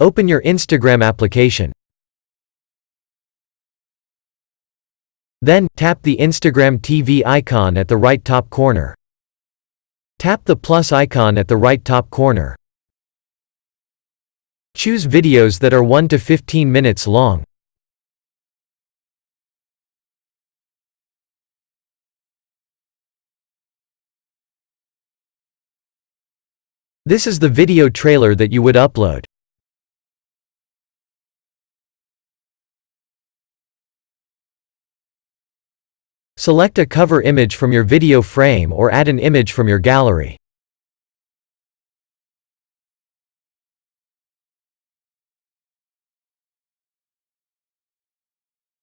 Open your Instagram application. Then, tap the Instagram TV icon at the right top corner. Tap the plus icon at the right top corner. Choose videos that are 1 to 15 minutes long. This is the video trailer that you would upload. Select a cover image from your video frame or add an image from your gallery.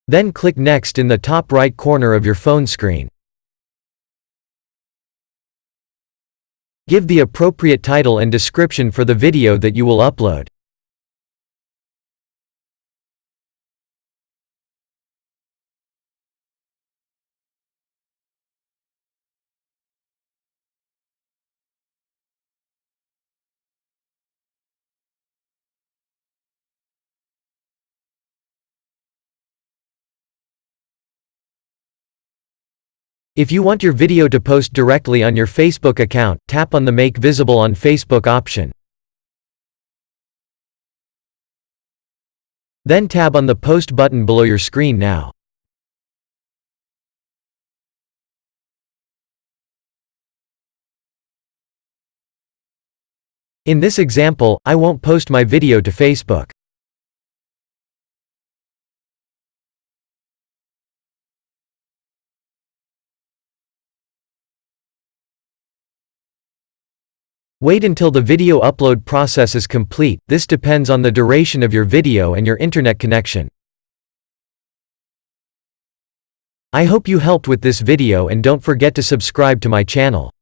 Then click Next in the top right corner of your phone screen. Give the appropriate title and description for the video that you will upload. If you want your video to post directly on your Facebook account, tap on the Make Visible on Facebook option. Then tab on the Post button below your screen now. In this example, I won't post my video to Facebook. Wait until the video upload process is complete. This depends on the duration of your video and your internet connection. I hope you helped with this video and don't forget to subscribe to my channel.